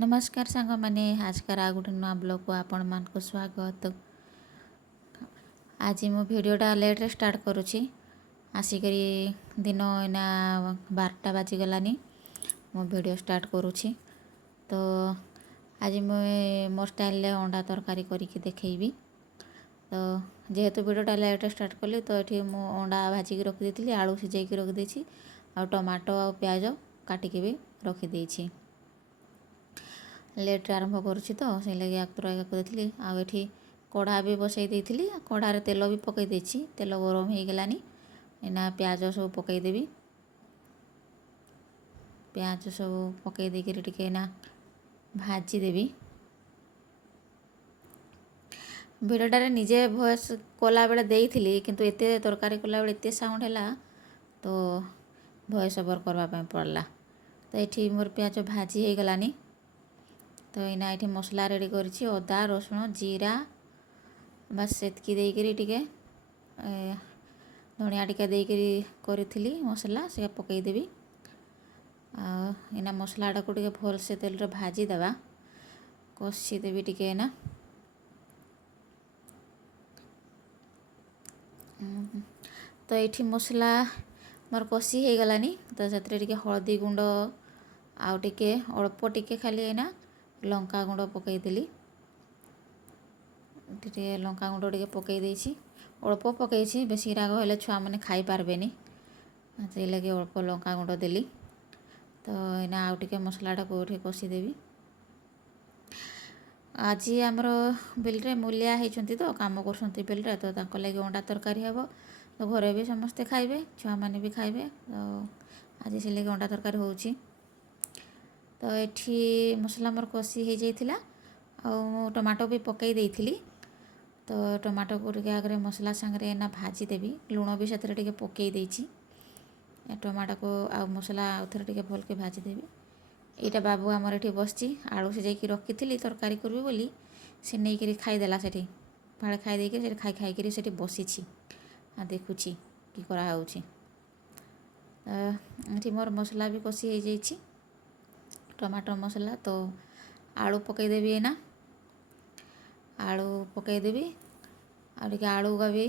नमस्कार सांग मैंने आजकार आ गोटे नुआ ब्लॉग को आपण मान को स्वागत। आज मो भिडटा लेट्रे स्टार्ट करुँची आसिकरी दिन एना 12टा बाजिगलानी मो भिड स्टार्ट करुँची। तो आज मुझे मो स्टाइल अंडा तरकारी करके देखी। तो जेहेतु भिडटा लेट्रे स्टार्ट कली तो ये मु अंडा भाजिकी रखीदी आलू सिझेकी रखीदी आ टमाटो आ प्याज काटिकी भी रखीदी। लेट्रे आरंभ करुँची तो से लगे आगतुरा देती आठी कढ़ा भी बसई देती कढ़ार तेल भी पकई देती तेल गरम हो गलानी एना प्याज सब पकईदेवी प्याज सब पकई देकर टिके ना भाजीदेवी। भिडटारे निजे भॉइस कला बेले देइथिली किंतु एते तरकारी कला बेले एते साउंड हैला तो भॉइस ओवर करबा पड़ला। तो ये मोर प्याज भाजी हो गलानी। तो इना ये मसला रेडी करिछि अदा रसुण जीरा बस सेतकी देकरी टिके धनिया टिके देकरी करी मसला से पकईदेवी। इना मसलाटा को टिके भल से तेल रे भाजी देवा कषिदेवी टिके ना। तो ये मसला मोर कषि हो गलानी। तो से टिके हळदी गुंड आउ टिके अल्प टिके खाली ना लंका गुंड पकईदेली टे लंका गुंड टे पकई देछि अल्प पकई बेसी राग हेले छुआ मैंने खाई पारबेनी से लगे अल्प लंका गुंड देली। तो एना आउ टिके मसलाटा को कषिदेवी। आज आमर बिलरे मूलिया होती तो कम कर बिलरे तो लगे अंडा तरकारी हे तो घरे भी समस्ते खाइबे छुआ मैंने भी खाइबे। तो आज से लगे अंडा तरकारी होची। तो ये मसला मोर कषि हो जाइथिला आ टमाटो भी पकई देइथिली। तो टमाटो को टिके आगे मसला सांगरे ना भाजी देवी लुण भी से टिके पकई देइछि टमाटो को आ मसला आउ थे टिके भल के भाजी देवी। यहाँ बाबू आमर ये बसची आलू सिझेकी रखी तरकारी करबी बोली से नहीं करी खाईदेला से फाड़े खाई देकर खाई खाई से बसी आ देखुची कि करा होउची। ये मोर मसला भी कषि हो जाइछि टमाटो मसला। तो आलू पकईदेवी ना आलू पकईदेवी आगे आलू का भी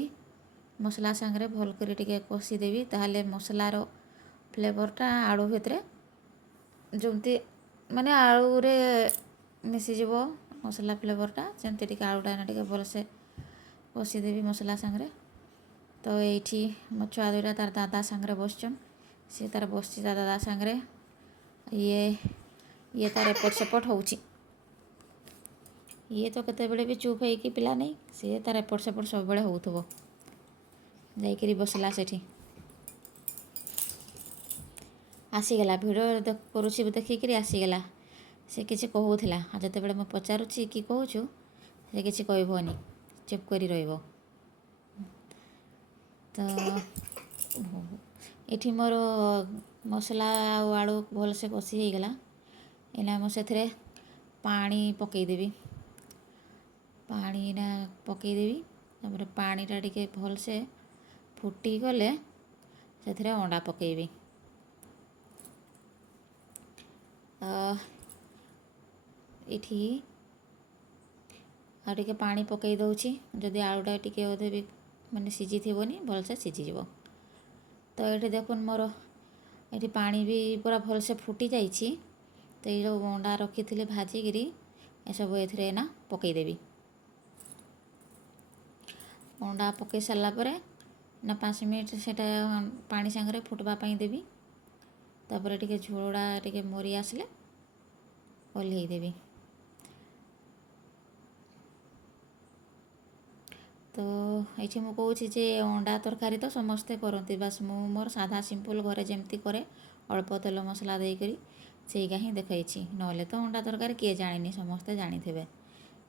मसला सांगरे भल कर टिके कषिदेवी ताहले मसलार फ्लेवरटा आलू भितर जमती माने आलू रे मिसीज मसला फ्लेवरटा सेमती टिके आलूटा टिके भलसे कषिदेवी मसला सांगरे। तो ये मो छुआ दुईटा तार दादा सांगरे बसचन सी तार बस दादा सांगरे ये तार एपट सेपट होउची ये तो केते बेले भी चुप है कि पिला नहीं सी तार एपट सेपट सब बेले होउथबो जाइकरी बसला सेठी आसीगला भिडियो करुँची देखिकी आसीगला से किसी कहूला जिते बड़े मैं पचारुची कि कहूँ से किसी कहबनी चुप करी रहिबो। तो ये मोर मसला आलू भलसे कषि हो गला एना मुझे पानी पकईदेवी पानी ना पकईदेवी तापर पानीटा टिके भलसे फुटी गले से अंडा पकईबी। इठी आटे पानी पकई दउची जदि आलूटा टिके अधे भी माने सिझी थोनी भलसे सिझीज। तो ये देखुन मोर ये पानी भी पूरा भलसे फुटी जाइए। तो ये जो अंडा रखी थी भाजिकी ये सब ए ना पकईदेवी अंडा पकई सारा ना 5 मिनट से पानी सांगरे फुटवाई देवी। तापर टिके झोलड़ा टिके मरी आसले ओल्हेदेवी। तो ये मुझे कहूँ जे अंडा तरकारी तो समस्ते करती बस मु मोर साधा सिंपल घरे जमती करे अल्प तेल मसला देकर सेगा ही देखी नले तो अंडा तरकारी किए जानी समस्ते जानी थे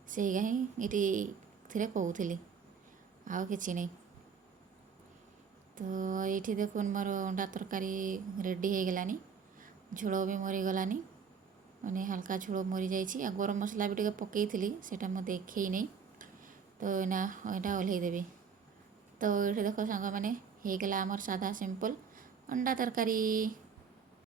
सेगा ही ये कहूली आउ कि नहीं। तो ये देखुन मोर अंडा तरकारी रेडी हो गलानी झोल भी मरीगलानी मैंने हल्का झोल मरी जाइए गरम मसला भी टे पकई थी से मुझे देखी नहीं। तो यहाँ ओल्हेदेवी। तो ये देख सांग मैंने हो गला आमर सादा सिंपल अंडा तरकारी।